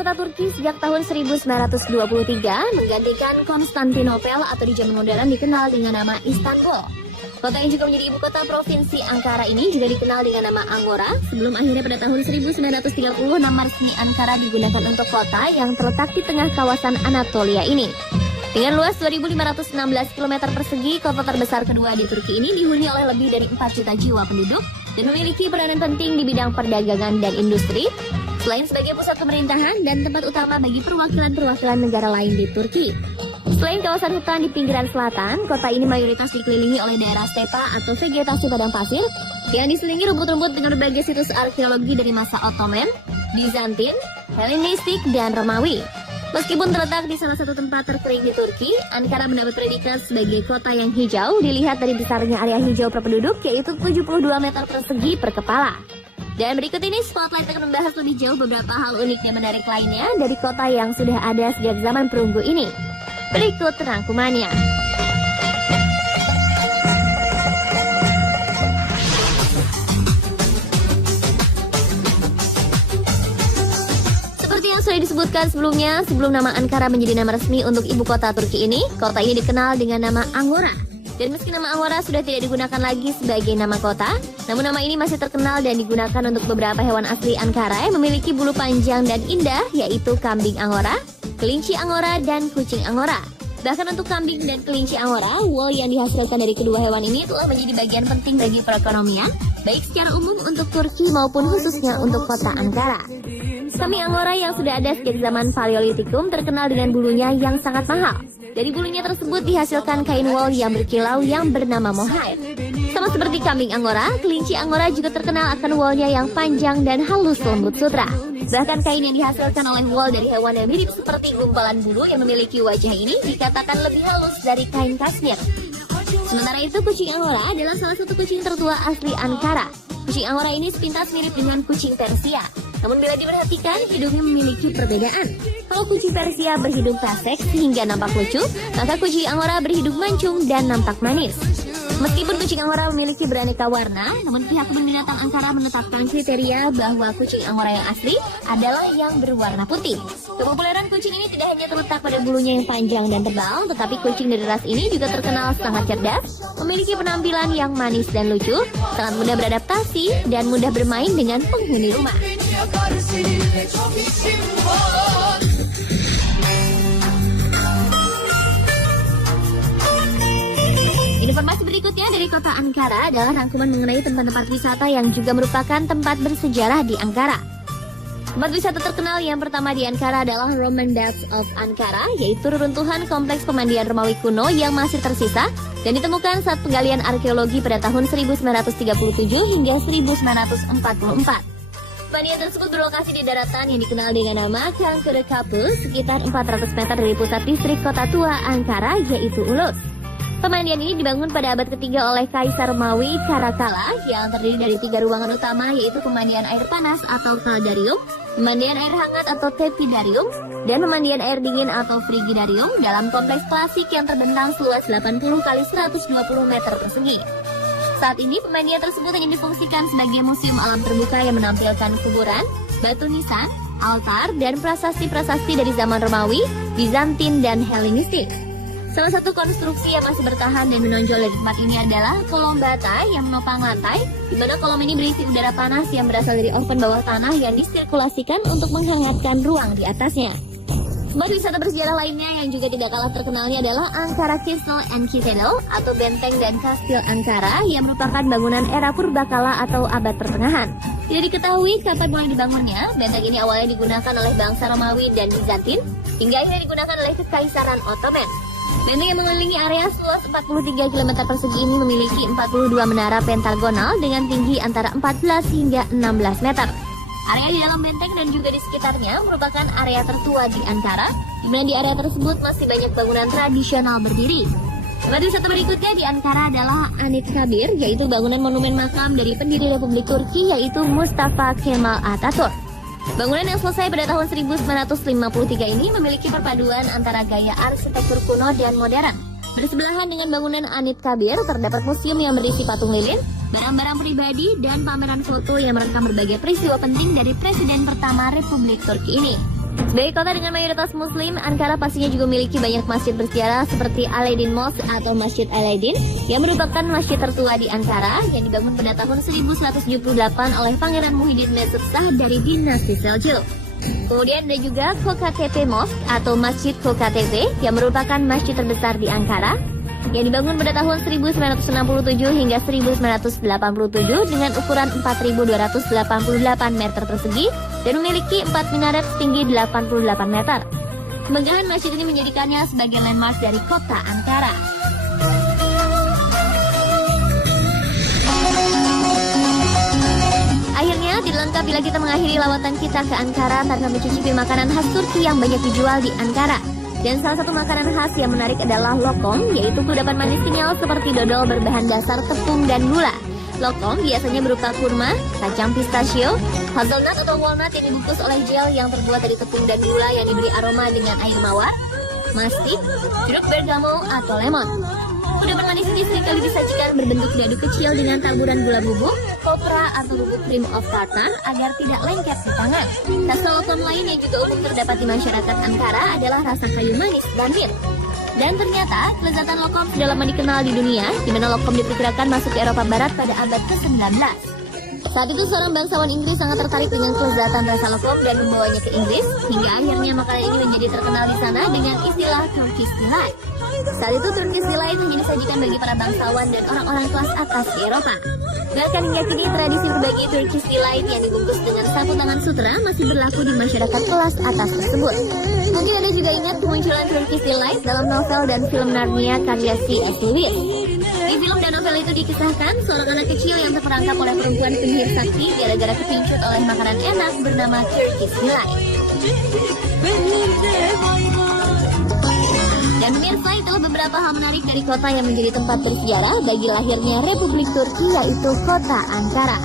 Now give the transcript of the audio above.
kota Turki sejak tahun 1923, menggantikan Konstantinopel atau di zaman modern dikenal dengan nama Istanbul. Kota yang juga menjadi ibu kota provinsi Ankara ini juga dikenal dengan nama Angora, sebelum akhirnya pada tahun 1930 nama resmi Ankara digunakan untuk kota yang terletak di tengah kawasan Anatolia ini. Dengan luas 2.516 km persegi, kota terbesar kedua di Turki ini dihuni oleh lebih dari 4 juta jiwa penduduk dan memiliki peranan penting di bidang perdagangan dan industri, selain sebagai pusat pemerintahan dan tempat utama bagi perwakilan-perwakilan negara lain di Turki. Selain kawasan hutan di pinggiran selatan, kota ini mayoritas dikelilingi oleh daerah stepa atau vegetasi padang pasir yang diselingi rumput-rumput dengan berbagai situs arkeologi dari masa Ottoman, Bizantin, Helenistik, dan Romawi. Meskipun terletak di salah satu tempat terkering di Turki, Ankara mendapat predikat sebagai kota yang hijau dilihat dari besarnya area hijau per penduduk, yaitu 72 meter persegi per kepala. Dan berikut ini Spotlight akan membahas lebih jauh beberapa hal unik dan menarik lainnya dari kota yang sudah ada sejak zaman perunggu ini. Berikut rangkumannya. Sudah disebutkan sebelumnya, sebelum nama Ankara menjadi nama resmi untuk ibu kota Turki ini, kota ini dikenal dengan nama Angora. Dan meski nama Angora sudah tidak digunakan lagi sebagai nama kota, namun nama ini masih terkenal dan digunakan untuk beberapa hewan asli Ankara yang memiliki bulu panjang dan indah, yaitu kambing Angora, kelinci Angora, dan kucing Angora. Bahkan untuk kambing dan kelinci Angora, wool yang dihasilkan dari kedua hewan ini telah menjadi bagian penting bagi perekonomian, baik secara umum untuk Turki maupun khususnya untuk kota Ankara. Kambing Angora yang sudah ada sejak zaman Paleolitikum terkenal dengan bulunya yang sangat mahal. Dari bulunya tersebut dihasilkan kain wool yang berkilau yang bernama mohair. Sama seperti kambing Angora, kelinci Angora juga terkenal akan woolnya yang panjang dan halus lembut sutra. Bahkan kain yang dihasilkan oleh wool dari hewan yang mirip seperti gumpalan bulu yang memiliki wajah ini dikatakan lebih halus dari kain kasmir. Sementara itu, kucing Angora adalah salah satu kucing tertua asli Ankara. Kucing Angora ini sepintas mirip dengan kucing Persia. Namun bila diperhatikan, hidungnya memiliki perbedaan. Kalau kucing Persia berhidung pesek sehingga nampak lucu, maka kucing Angora berhidung mancung dan nampak manis. Meskipun kucing Angora memiliki beraneka warna, namun pihak kebun binatang Ankara menetapkan kriteria bahwa kucing Angora yang asli adalah yang berwarna putih. Kepopuleran kucing ini tidak hanya terletak pada bulunya yang panjang dan tebal, tetapi kucing dari ras ini juga terkenal sangat cerdas, memiliki penampilan yang manis dan lucu, sangat mudah beradaptasi, dan mudah bermain dengan penghuni rumah. Informasi berikutnya dari kota Ankara adalah rangkuman mengenai tempat-tempat wisata yang juga merupakan tempat bersejarah di Ankara. Tempat wisata terkenal yang pertama di Ankara adalah Roman Baths of Ankara, yaitu reruntuhan kompleks pemandian Romawi kuno yang masih tersisa dan ditemukan saat penggalian arkeologi pada tahun 1937 hingga 1944. Pemandian tersebut berlokasi di daratan yang dikenal dengan nama Çankırı Kapı, sekitar 400 meter dari pusat distrik kota tua Ankara, yaitu Ulus. Pemandian ini dibangun pada abad ketiga oleh Kaisar Romawi Caracalla yang terdiri dari 3 ruangan utama, yaitu pemandian air panas atau caldarium, pemandian air hangat atau tepidarium, dan pemandian air dingin atau frigidarium dalam kompleks klasik yang terbentang seluas 80 kali 120 meter persegi. Saat ini pemandian tersebut hanya difungsikan sebagai museum alam terbuka yang menampilkan kuburan, batu nisan, altar, dan prasasti-prasasti dari zaman Romawi, Bizantin, dan Helenistik. Salah satu konstruksi yang masih bertahan dan menonjol dari tempat ini adalah kolom bata yang menopang lantai, di mana kolom ini berisi udara panas yang berasal dari oven bawah tanah yang disirkulasikan untuk menghangatkan ruang di atasnya. Tempat wisata bersejarah lainnya yang juga tidak kalah terkenalnya adalah Ankara Castle and Citadel atau benteng dan kastil Ankara yang merupakan bangunan era purbakala atau abad pertengahan. Tidak diketahui kapan mulai dibangunnya, benteng ini awalnya digunakan oleh bangsa Romawi dan Bizantin hingga akhirnya digunakan oleh Kekaisaran Ottoman. Benteng yang mengelilingi area seluas 43 km persegi ini memiliki 42 menara pentagonal dengan tinggi antara 14 hingga 16 meter. Area di dalam benteng dan juga di sekitarnya merupakan area tertua di Ankara, di mana di area tersebut masih banyak bangunan tradisional berdiri. Tempat wisata berikutnya di Ankara adalah Anıtkabir, yaitu bangunan monumen makam dari pendiri Republik Turki, yaitu Mustafa Kemal Atatürk. Bangunan yang selesai pada tahun 1953 ini memiliki perpaduan antara gaya arsitektur kuno dan modern. Bersebelahan dengan bangunan Anıtkabir terdapat museum yang berisi patung lilin, barang-barang pribadi, dan pameran foto yang merekam berbagai peristiwa penting dari Presiden pertama Republik Turki ini. Sebagai kota dengan mayoritas muslim, Ankara pastinya juga memiliki banyak masjid bersejarah seperti Aladdin Mosque atau Masjid Aladdin yang merupakan masjid tertua di Ankara yang dibangun pada tahun 1178 oleh Pangeran Muhyiddin Mesut Shah dari dinasti Seljuk. Kemudian ada juga Koktepe Mosque atau Masjid Koktepe yang merupakan masjid terbesar di Ankara yang dibangun pada tahun 1967 hingga 1987 dengan ukuran 4.288 meter persegi dan memiliki 4 minaret setinggi 88 meter. Kemegahan masjid ini menjadikannya sebagai landmark dari kota Ankara. Akhirnya tidak lengkap bila kita mengakhiri lawatan kita ke Ankara tanpa mencicipi makanan khas Turki yang banyak dijual di Ankara. Dan salah satu makanan khas yang menarik adalah lokum, yaitu kudapan manis kenyal seperti dodol berbahan dasar tepung dan gula. Lokum biasanya berupa kurma, kacang pistachio, hazelnut atau walnut yang dibungkus oleh gel yang terbuat dari tepung dan gula yang diberi aroma dengan air mawar, mastik, jeruk bergamot atau lemon. Kudapan manis ini seringkali disajikan berbentuk dadu kecil dengan taburan gula bubuk, kopra atau bubuk cream of tartar agar tidak lengket di tangan. Rasa lokum lain yang juga umum terdapat di masyarakat Ankara adalah rasa kayu manis dan mint. Dan ternyata kelezatan lokum sudah lama dikenal di dunia, di mana lokum diperkirakan masuk ke Eropa Barat pada abad ke-19. Saat itu seorang bangsawan Inggris sangat tertarik dengan kelezatan rasa lokum dan membawanya ke Inggris, hingga akhirnya makanan ini menjadi terkenal di sana dengan istilah Turkish Delight. Saat itu Turkish Delight hanya disajikan bagi para bangsawan dan orang-orang kelas atas di Eropa. Bahkan hingga kini tradisi berbagi Turkish Delight yang dibungkus dengan sapu tangan sutra masih berlaku di masyarakat kelas atas tersebut. Mungkin Anda juga ingat kemunculan Turkish Delight dalam novel dan film Narnia karya C.S. Lewis. Di film dan novel itu dikisahkan seorang anak kecil yang terperangkap oleh perempuan penyihir sakti gara-gara kepincut oleh makanan enak bernama Turkish Delight. Dan pemirsa, itulah beberapa hal menarik dari kota yang menjadi tempat bersejarah bagi lahirnya Republik Turki, yaitu kota Ankara.